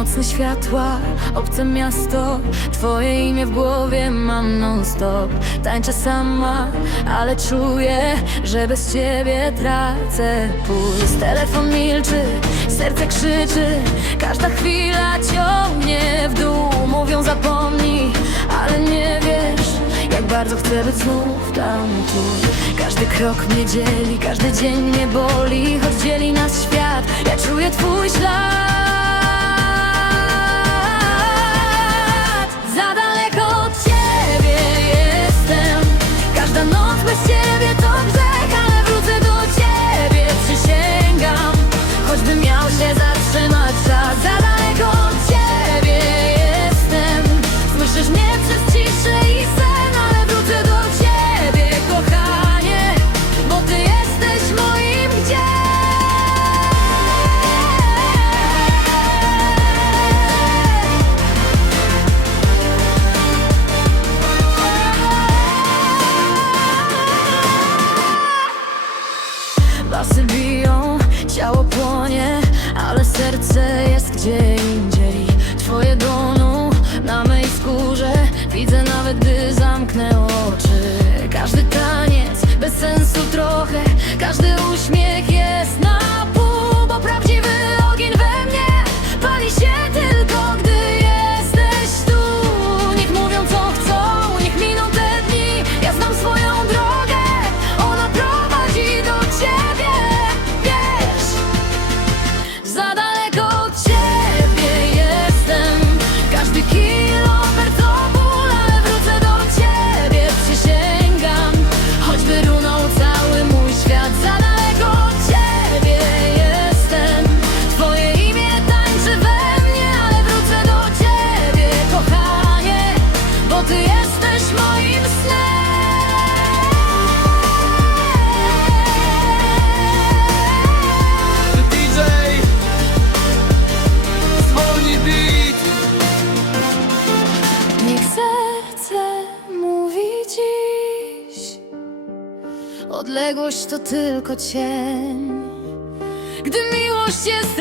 Mocne światła, obce miasto. Twoje imię w głowie mam non stop Tańczę sama, ale czuję, że bez ciebie tracę puls. Telefon milczy, serce krzyczy. Każda chwila ciągnie w dół. Mówią zapomnij, ale nie wiesz Jak bardzo chcę być znów tam tu. Każdy krok mnie dzieli, każdy dzień mnie boli. Choć dzieli nas świat, ja czuję twój ślad ciało płonie, ale serce jest gdzie indziej. Twoje dłoną na mej skórze, widzę nawet gdy zamknę oczy. Każdy taniec bez sensu trochę, każdy uśmiech Odległość to tylko cień. Gdy miłość jest